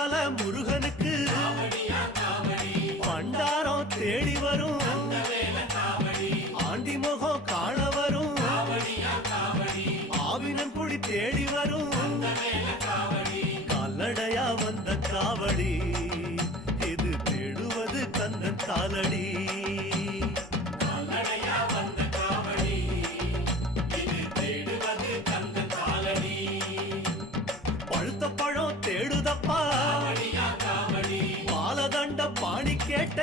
மருதமல முருகனுக்கு பண்டாரம் தேடி வரும் ஆண்டி முகம் காண வரும் ஆவினன் குடி தேடி வரும் கால்நடையா வந்த காவடி இது தேடுவது கந்தன் காலடி பழுத்த பழம் தேடுதப்பா பாலதண்ட பாணி கேட்ட